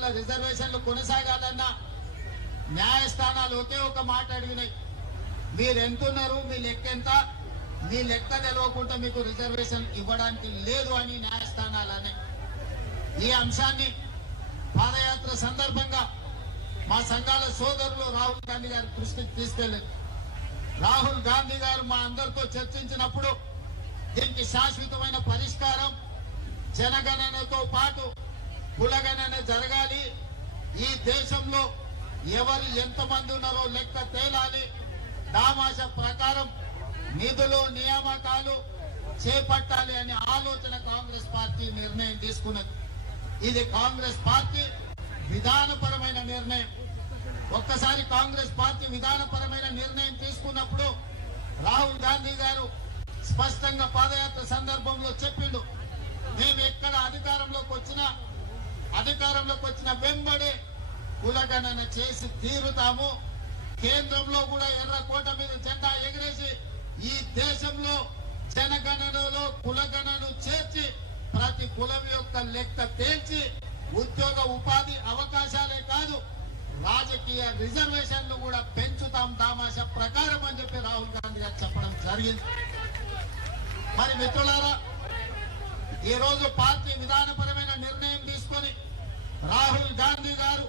వర్గాల రిజర్వేషన్లు కొనసాగాలన్న న్యాయస్థానాలు ఒకే ఒక మాట అడిగినాయి, మీరు ఎంతున్నారు, మీ లెక్క ఎంత, మీ లెక్క తెలవకుండా మీకు రిజర్వేషన్ ఇవ్వడానికి లేదు అని న్యాయస్థానాలనే. ఈ అంశాన్ని పాదయాత్ర సందర్భంగా మా సంఘాల సోదరులు రాహుల్ గాంధీ గారి దృష్టికి తీసుకెళ్లారు. రాహుల్ గాంధీ గారు మా అందరితో చర్చించినప్పుడు దీనికి శాశ్వతమైన పరిష్కారం జనగణనతో పాటు కులగణన జరగాలి, ఈ దేశంలో ఎవరు ఎంతమంది ఉన్నారో లెక్క తేలాలి, దామాష ప్రకారం నిధులు నియామకాలు చేపట్టాలి అనే ఆలోచన కాంగ్రెస్ పార్టీ నిర్ణయం తీసుకున్నది. ఇది కాంగ్రెస్ పార్టీ విధానపరమైన నిర్ణయం. ఒక్కసారి కాంగ్రెస్ పార్టీ విధానపరమైన నిర్ణయం తీసుకున్నప్పుడు రాహుల్ గాంధీ గారు స్పష్టంగా పాదయాత్ర సందర్భంలో చెప్పిండు, మేము ఎక్కడ అధికారంలోకి వచ్చిన వెంబడే కులగణన చేసి తీరుతాము, కేంద్రంలో కూడా ఎర్రకోట మీద జెండా ఎగిరేసి ఈ దేశంలో జనగణనలో కులగణను చేర్చి ప్రతి కులం యొక్క లెక్క తేల్చి ఉద్యోగ ఉపాధి అవకాశాలే కాదు రాజకీయ రిజర్వేషన్లు కూడా పెంచుతాం దామాష ప్రకారం అని చెప్పి రాహుల్ గాంధీ గారు చెప్పడం జరిగింది. మరి మిత్రులారా, ఈ రోజు పార్టీ విధానపరమైన నిర్ణయం తీసుకొని రాహుల్ గాంధీ గారు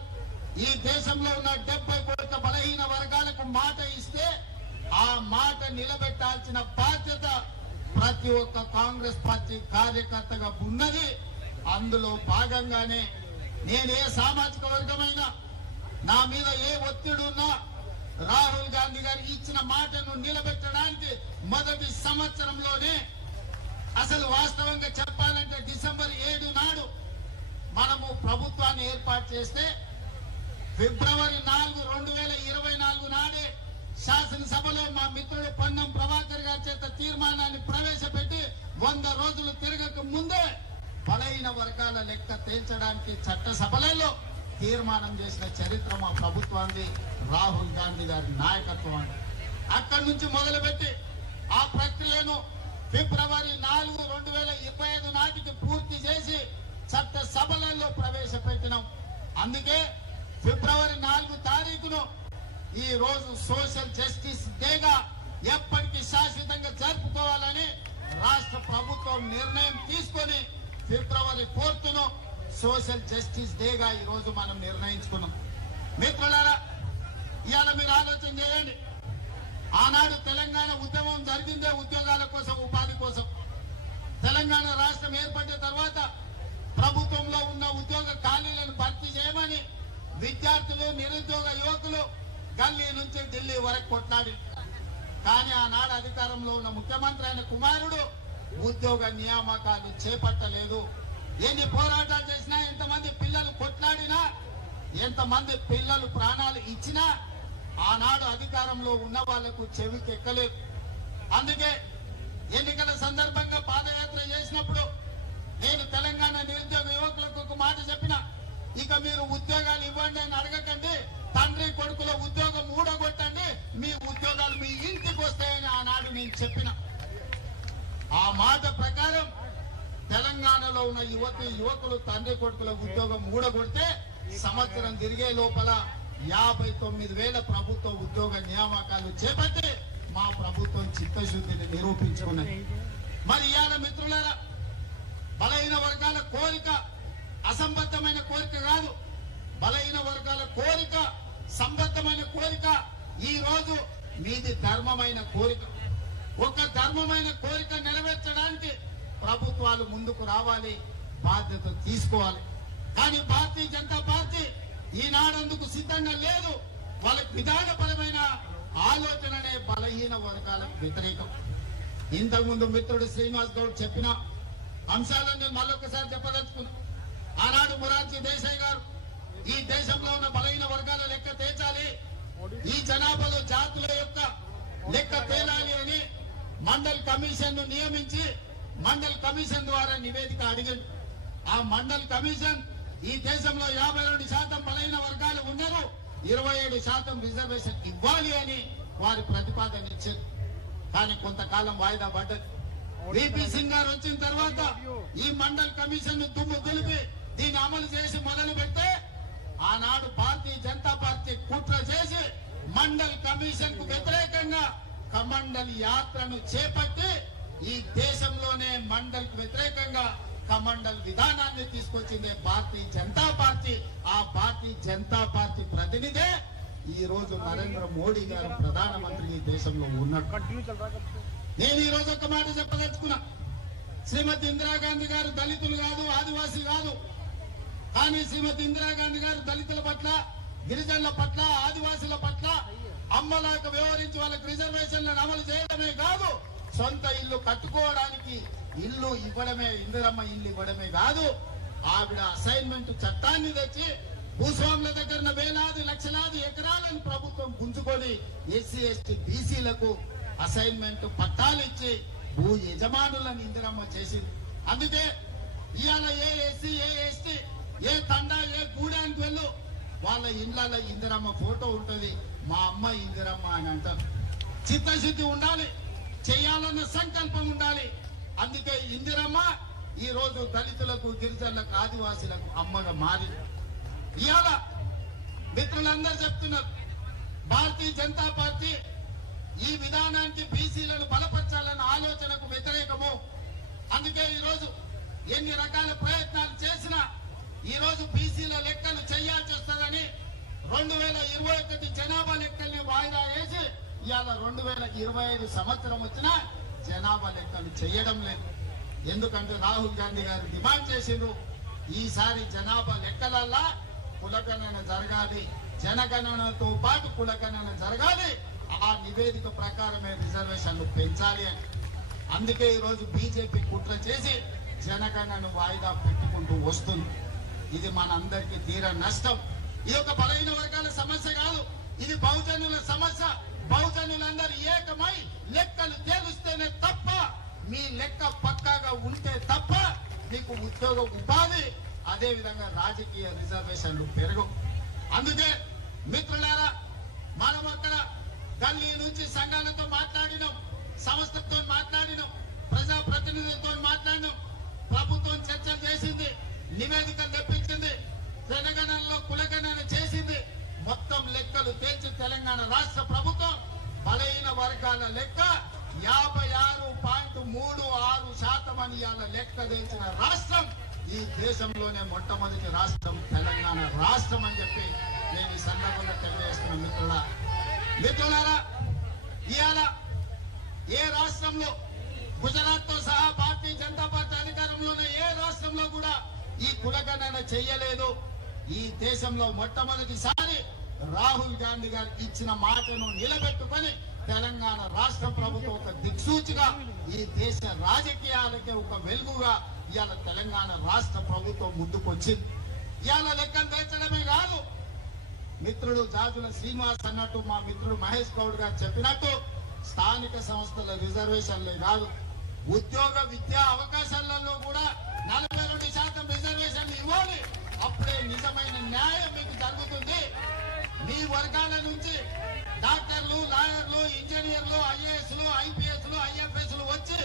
ఈ దేశంలో ఉన్న 70 కోట్ల బలహీన వర్గాలకు మాట ఇస్తే ఆ మాట నిలబెట్టాల్సిన బాధ్యత ప్రతి ఒక్క కాంగ్రెస్ పార్టీ కార్యకర్తగా ఉన్నది. అందులో భాగంగానే నేను ఏ సామాజిక వర్గమైనా నా మీద ఏ ఒత్తిడి ఉన్నా రాహుల్ గాంధీ గారు ఇచ్చిన మాటను నిలబెట్టడానికి మొదటి సంవత్సరంలోనే, అసలు వాస్తవంగా చెప్పాలంటే డిసెంబర్ 7 నాడు మనము ప్రభుత్వాన్ని ఏర్పాటు చేస్తే ఫిబ్రవరి 4, 2024 నాడే శాసనసభలో మా మిత్రుడు పొన్నం ప్రభాకర్ గారి చేత తీర్మానాన్ని ప్రవేశపెట్టి 100 రోజులు తిరగక ముందే బలహీన వర్గాల లెక్క తేల్చడానికి చట్టసభలలో తీర్మానం చేసిన చరిత్ర మా ప్రభుత్వాన్ని రాహుల్ గాంధీ గారి నాయకత్వం. అక్కడి నుంచి మొదలుపెట్టి ఆ ప్రక్రియను ఫిబ్రవరి 4, 2025 నాటికి పూర్తి చేసి చట్టసభలలో ప్రవేశపెట్టినాం. అందుకే ఫిబ్రవరి 4 తారీఖును ఈ రోజు సోషల్ జస్టిస్ డేగా ఎప్పటికీ శాశ్వతంగా జరుపుకోవాలని రాష్ట్ర ప్రభుత్వం నిర్ణయం తీసుకొని ఫిబ్రవరి 4ను సోషల్ జస్టిస్ డేగా ఈ రోజు మనం నిర్ణయించుకున్నాం. మిత్రులారా, ఇవాళ మీరు ఆలోచన చేయండి, ఆనాడు తెలంగాణ ఉద్యమం జరిగిందే ఉద్యోగాల కోసం, ఉపాధి కోసం. తెలంగాణ రాష్ట్రం ఏర్పడిన తర్వాత ప్రభుత్వంలో ఉన్న ఉద్యోగ ఖాళీలను భర్తీ చేయమని విద్యార్థులు, నిరుద్యోగ యువకులు గల్లీ నుంచి ఢిల్లీ వరకు కొట్లాడి, కానీ ఆనాడు అధికారంలో ఉన్న ముఖ్యమంత్రి అయిన కుమారుడు ఉద్యోగ నియామకాలు చేపట్టలేదు. ఎన్ని పోరాటాలు చేసినా, ఎంతమంది పిల్లలు కొట్లాడినా, ఎంతమంది పిల్లలు ప్రాణాలు ఇచ్చినా ఆనాడు అధికారంలో ఉన్న వాళ్లకు చెవికెక్కలేదు. అందుకే ఎన్నికల సందర్భంగా పాదయాత్ర చేసినప్పుడు నేను తెలంగాణ నిరుద్యోగ యువకులకు ఒక మాట చెప్పిన, ఇక మీరు ఉద్యోగాలు ఇవ్వండి అని అడగకండి, తండ్రి కొడుకుల ఉద్యోగం ఊడగొట్టండి, మీ ఉద్యోగాలు మీ ఇంటికి వస్తాయని ఆనాడు నేను చెప్పిన. ఆ మాట ప్రకారం తెలంగాణలో ఉన్న యువకులు తండ్రి కొడుకుల ఉద్యోగం ఊడగొడితే సంవత్సరం తిరిగే లోపల 59,000 ప్రభుత్వ ఉద్యోగ నియామకాలు చేపట్టి మా ప్రభుత్వం చిత్తశుద్ధిని నిరూపించుకున్నది. మరి ఇవాళ మిత్రులారా, బలహీన వర్గాల కోరిక అసంబద్ధమైన కోరిక కాదు, బలహీన వర్గాల కోరిక సంబద్ధమైన కోరిక. ఈ రోజు మీది ధర్మమైన కోరిక. ఒక ధర్మమైన కోరిక నెరవేర్చడానికి ప్రభుత్వాలు ముందుకు రావాలి, బాధ్యత తీసుకోవాలి. కానీ భారతీయ జనతా పార్టీ ఈనాడందుకు సిద్ధంగా లేదు. వాళ్ళకి విధానపరమైన ఆలోచననే బలహీన వర్గాలకు వ్యతిరేకం. ఇంతకుముందు మిత్రుడు శ్రీనివాస్ గౌడ్ చెప్పిన అంశాలన్నీ మళ్ళొకసారి చెప్పదలుచుకున్నా. ఆనాడు మొరార్జీ దేశాయ్ గారు ఈ దేశంలో ఉన్న బలహీన వర్గాల లెక్క తేల్చాలి, ఈ జనాభాలో జాతుల యొక్క లెక్క తేలాలి అని మండల్ కమిషన్ ను నియమించి మండల్ కమిషన్ ద్వారా నివేదిక అడిగాడు. ఆ మండల్ కమిషన్ ఈ దేశంలో 52% బలహీన వర్గాలు ఉన్నారు, 27% రిజర్వేషన్ ఇవ్వాలి అని వారి ప్రతిపాదన ఇచ్చారు. కానీ కొంతకాలం వాయిదా పడ్డది. విపి సింగ్ గారు వచ్చిన తర్వాత ఈ మండల్ కమిషన్ ను దుమ్ము దులిపి దీన్ని అమలు చేసి మొదలు పెడితే ఆనాడు భారతీయ జనతా పార్టీ కుట్ర చేసి మండల్ కమిషన్ కు వ్యతిరేకంగా కమండల్ యాత్రను చేపట్టి ఈ దేశంలోనే మండల్ కు వ్యతిరేకంగా కమండల్ విధానాన్ని తీసుకొచ్చింది భారతీయ జనతా పార్టీ. ఆ భారతీయ జనతా పార్టీ ప్రతినిధే ఈ రోజు నరేంద్ర మోడీ గారు ప్రధానమంత్రి ఈ దేశంలో ఉన్నాడు. నేను ఈ రోజు ఒక మాట చెప్పదలుచుకున్నా. శ్రీమతి ఇందిరాగాంధీ గారు దళితులు కాదు, ఆదివాసీ కాదు. కానీ శ్రీమతి ఇందిరాగాంధీ గారు దళితుల పట్ల, గిరిజనుల పట్ల, ఆదివాసుల పట్ల అమ్మలాగా వ్యవహరించి వాళ్ళకి రిజర్వేషన్లను అమలు చేయడమే కాదు, సొంత ఇల్లు కట్టుకోవడానికి ఇల్లు ఇవ్వడమే, ఇందిరమ్మ ఇల్లు ఇవ్వడమే కాదు, ఆవిడ అసైన్మెంట్ చట్టాన్ని తెచ్చి భూస్వాముల దగ్గర వేలాది లక్షలాది ఎకరాలను ప్రభుత్వం గుంజుకొని ఎస్సీ ఎస్టీ బీసీలకు అసైన్మెంట్ పట్టాలు ఇచ్చి భూ యజమానులను ఇందిరమ్మ చేసింది. అందుకే ఇవాళ ఏ ఎస్సీ ఏ ఎస్టీ ఏ తండా ఏ గూడానికి వెళ్ళు వాళ్ళ ఇళ్లలో ఇందిరమ్మ ఫోటో ఉంటది. మా అమ్మ ఇందిరమ్మ అని అంటారు. చిత్తశుద్ధి ఉండాలి, చేయాలన్న సంకల్పం ఉండాలి. అందుకే ఇందిరమ్మ ఈ రోజు దళితులకు, గిరిజనులకు, ఆదివాసీలకు అమ్మగా మారింది. ఇవాళ మిత్రులందరూ చెప్తున్నారు భారతీయ జనతా పార్టీ ఈ విధానానికి బీసీలను బలపరచాలన్న ఆలోచనకు వ్యతిరేకము. అందుకే ఈ రోజు ఎన్ని రకాల ప్రయత్నాలు చేసినా ఈ రోజు బీసీల లెక్కలు చేయాల్సి వస్తుందని 2021 జనాభా లెక్కల్ని వాయిదా వేసి ఇవాళ 2025 సంవత్సరం వచ్చినా జనాభా లెక్కలు చేయడం లేదు. ఎందుకంటే రాహుల్ గాంధీ గారు డిమాండ్ చేసిండ్రు, ఈసారి జనాభా లెక్కలల్లా కులగణన జరగాలి, జనగణనతో పాటు కులగణన జరగాలి, ఆ నివేదిక ప్రకారమే రిజర్వేషన్లు పెంచాలి అని. అందుకే ఈ రోజు బీజేపీ కుట్ర చేసి జనగణనను వాయిదా పెట్టుకుంటూ వస్తుంది. ఇది మనందరికీ తీర నష్టం. ఇది ఒక బలహీన వర్గాల సమస్య కాదు, ఇది బహుజనుల సమస్య. బహుజనులందరూ ఏకమై లెక్కలు తేలుస్తేనే తప్ప, మీ లెక్క పక్కాగా ఉంటే తప్ప మీకు ఉద్యోగ ఉపాధి, అదే విధంగా రాజకీయ రిజర్వేషన్లు పెరగవు. అందుకే మిత్రులారా, మనం అక్కడ గల్లీ నుంచి సంఘాలతో మాట్లాడినాం, సంస్థలతో మాట్లాడినాం, ప్రజా ప్రతినిధులతో మాట్లాడినాం. ప్రభుత్వం చర్చలు చేసింది, నివేదికలు తెప్పించింది, జనగణనలో కులగణన చేసింది. మొత్తం లెక్కలు తేల్చి తెలంగాణ రాష్ట్ర ప్రభుత్వం బలహీన వర్గాల లెక్క 56.36% అని ఇవాళ లెక్క తెచ్చిన రాష్ట్రం ఈ దేశంలోనే మొట్టమొదటి రాష్ట్రం తెలంగాణ రాష్ట్రం అని చెప్పి నేను ఈ సందర్భంగా తెలియజేస్తున్న మిత్రులారా, ఇవాళ ఏ రాష్ట్రంలో, గుజరాత్ తో సహా భారతీయ జనతా పార్టీ అధికారంలో ఉన్న ఏ రాష్ట్రంలో కూడా ఈ కులగణన చెయ్యలేదు. ఈ దేశంలో మొట్టమొదటిసారి రాహుల్ గాంధీ గారు ఇచ్చిన మాటను నిలబెట్టుకొని తెలంగాణ రాష్ట్ర ప్రభుత్వం ఒక దిక్సూచిగా ఈ దేశ రాజకీయాలకే ఒక వెలుగుగా ఇవాళ తెలంగాణ రాష్ట్ర ప్రభుత్వం ముందుకొచ్చింది. ఇవాళ లెక్కలు తెచ్చడమే కాదు, మిత్రుడు జాజుల శ్రీనివాస్ అన్నట్టు, మా మిత్రుడు మహేష్ గౌడ్ గారు చెప్పినట్టు స్థానిక సంస్థల రిజర్వేషన్లే కాదు, ఉద్యోగ విద్యా అవకాశాలలో కూడా 42% రిజర్వేషన్లు ఇవ్వాలి. అప్పుడే నిజమైన న్యాయం మీకు జరుగుతుంది. మీ వర్గాల నుంచి డాక్టర్లు, లాయర్లు, ఇంజనీర్లు, ఐఏఎస్లు, ఐపీఎస్లు, ఐఎఫ్ఎస్లు వచ్చి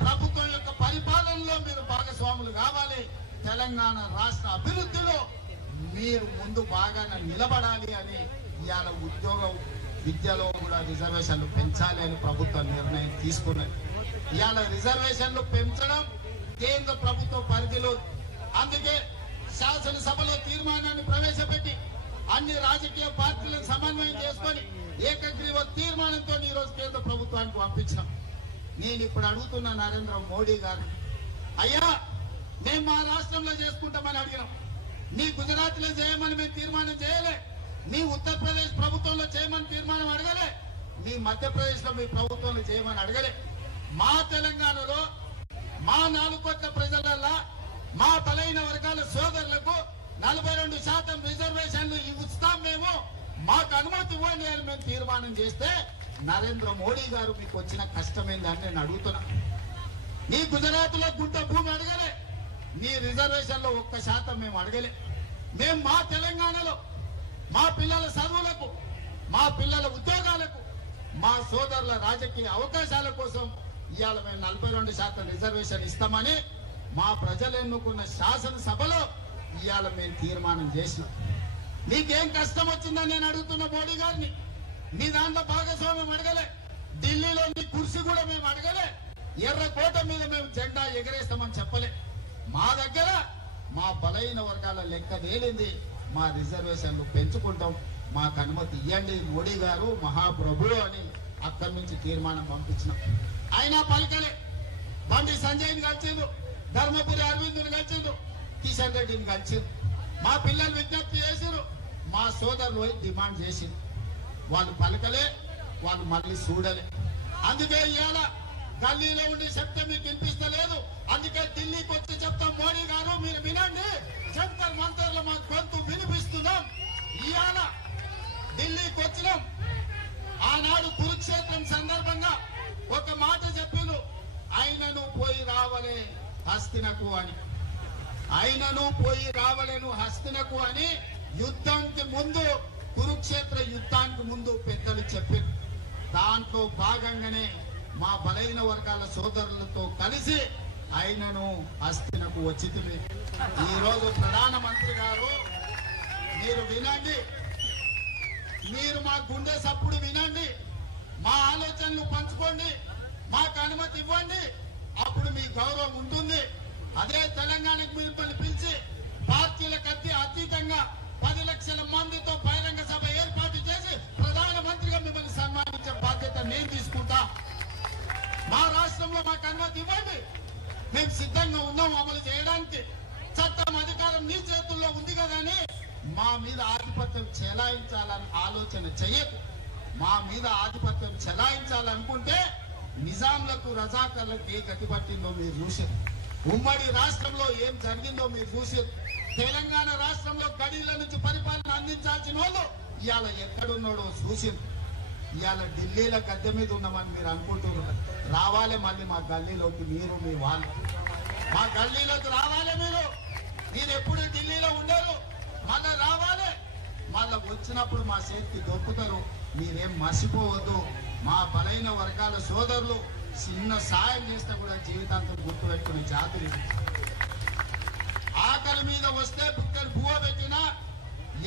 ప్రభుత్వం యొక్క పరిపాలనలో మీరు భాగస్వాములు కావాలి. తెలంగాణ రాష్ట్ర అభివృద్ధిలో మీరు ముందు బాగా నిలబడాలి అని ఇవాళ ఉద్యోగ విద్యలో కూడా రిజర్వేషన్లు పెంచాలి అని ప్రభుత్వం నిర్ణయం తీసుకున్నది. ఇవాళ రిజర్వేషన్లు పెంచడం కేంద్ర ప్రభుత్వ పరిధిలో. అందుకే శాసనసభలో తీర్మానాన్ని ప్రవేశపెట్టి అన్ని రాజకీయ పార్టీలను సమన్వయం చేసుకొని ఏకగ్రీవ తీర్మానంతో ఈ రోజు కేంద్ర ప్రభుత్వానికి పంపించాం. నేను ఇప్పుడు అడుగుతున్న నరేంద్ర మోడీ గారు, అయ్యా మేము మా రాష్ట్రంలో చేసుకుంటామని అడిగినాం, మీ గుజరాత్ లో చేయమని మేము తీర్మానం చేయలే, మీ ఉత్తరప్రదేశ్ ప్రభుత్వంలో చేయమని తీర్మానం అడగలే, మీ మధ్యప్రదేశ్ లో మీ ప్రభుత్వంలో చేయమని అడగలే. మా తెలంగాణలో మా 4 కోట్ల ప్రజలల్లా మా బలైన వర్గాల సోదరులకు 42% రిజర్వేషన్లు ఇస్తాం, మేము మాకు అనుమతి ఇవ్వండి అని మేము తీర్మానం చేస్తే నరేంద్ర మోడీ గారు మీకు వచ్చిన కష్టమేందని నేను అడుగుతున్నా. నీ గుజరాత్ లో గుంట భూమి అడగలే, నీ రిజర్వేషన్ లో 1% మేము అడగలే. మేము మా తెలంగాణలో మా పిల్లల చదువులకు, మా పిల్లల ఉద్యోగాలకు, మా సోదరుల రాజకీయ అవకాశాల కోసం ఇవాళ మేము 42% రిజర్వేషన్ ఇస్తామని మా ప్రజలు ఎన్నుకున్న శాసనసభలో ఇవాళ మేము తీర్మానం చేసినాం. నీకేం కష్టం వచ్చిందని నేను అడుగుతున్న మోడీ గారిని. నీ దాంట్లో భాగస్వామ్యం అడగలే, ఢిల్లీలో నీ కుర్చీ కూడా మేము అడగలే, ఎర్రకోట మీద మేము జెండా ఎగరేస్తామని చెప్పలే. మా దగ్గర మా బలైన వర్గాల లెక్క తేలింది, మా రిజర్వేషన్లు పెంచుకుంటాం, మాకు అనుమతి ఇవ్వండి మోడీ గారు మహాప్రభు అని అక్కడి నుంచి తీర్మానం పంపించినాం. అయినా పలికలే. బండి సంజయ్ని కలిసిండు, ధర్మపురి అరవిందుని కలిసిండు, కిషన్ రెడ్డిని కలిసిండు. మా పిల్లలు విజ్ఞప్తి చేసిరు, మా సోదరులు డిమాండ్ చేసిండు. వాళ్ళు పలకలే, వాళ్ళు మళ్ళీ చూడలే. అందుకే ఇవాళ గల్లీలో ఉండి చెప్తే మీకు వినిపిస్తలేదు. అందుకే ఢిల్లీకి వచ్చి చెప్తాం, మోడీ గారు మీరు వినండి, జంతర్ మంతర్లో మా గొంతు వినిపిస్తున్నాం. ఇవాళ ఢిల్లీకి వచ్చినాం. ఆనాడు కురుక్షేత్రం సందర్భంగా ఒక మాట చెప్పిండు, ఆయనను పోయి రావలే హస్తినకు అని. ఆయనను పోయి రావలేను హస్తినకు అని యుద్ధానికి ముందు, కురుక్షేత్ర యుద్ధానికి ముందు పెద్దలు చెప్పారు. దాంట్లో భాగంగానే మా బలైన వర్గాల సోదరులతో కలిసి ఆయనను హస్తినకు వచ్చింది. ఈ రోజు ప్రధానమంత్రి గారు మీరు వినండి, మీరు మా గుండె సప్పుడు వినండి, మా ఆలోచనలు పంచుకోండి, మాకు అనుమతి ఇవ్వండి, అప్పుడు మీ గౌరవం ఉంటుంది. అదే తెలంగాణకు మిమ్మల్ని పిలిచి పార్టీలకు అతీతంగా 10 లక్షల మందితో బహిరంగ సభ ఏర్పాటు చేసి ప్రధానమంత్రిగా మిమ్మల్ని సన్మానించే బాధ్యత నేను తీసుకుంటా. మా రాష్ట్రంలో మాకు అనుమతి ఇవ్వండి, మేము సిద్ధంగా ఉన్నాం అమలు చేయడానికి. చట్టం అధికారం నీ చేతుల్లో ఉంది కదని మా మీద ఆధిపత్యం చెలాయించాలని ఆలోచన చేయకు. మా మీద ఆధిపత్యం చెలాయించాలనుకుంటే నిజాంలకు రజాకర్లకు ఏ గతి పట్టిందో మీరు చూసారు. ఉమ్మడి రాష్ట్రంలో ఏం జరిగిందో మీరు చూసారు. తెలంగాణ రాష్ట్రంలో గడీల నుంచి పరిపాలన అందించాల్సిన వాళ్ళు ఇవాళ ఎక్కడున్నాడో చూసారు. ఇవాళ ఢిల్లీలో గద్దె మీద ఉన్నామని మీరు అనుకుంటున్నారు. రావాలి మళ్ళీ మా గల్లీలోకి, మీరు మీ వాళ్ళు మా గల్లీలోకి రావాలి. మీరు ఎప్పుడు ఢిల్లీలో ఉండరు, మళ్ళా రావాలి. మళ్ళా వచ్చినప్పుడు మా చేతికి దొరుకుతారు. మీరేం మర్చిపోవద్దు. మా బలైన వర్గాల సోదరులు చిన్న సాయం చేస్తే కూడా జీవితాంతం గుర్తుపెట్టుకునే జాతులు. ఆకలి మీద వస్తే బుక్కలు పువ్వ పెట్టినా,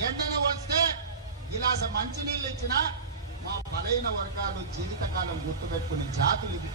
ఎండన వస్తే గిలాస మంచినీళ్ళు ఇచ్చినా మా బలైన వర్గాలు జీవితకాలం గుర్తుపెట్టుకునే జాతులు ఇది.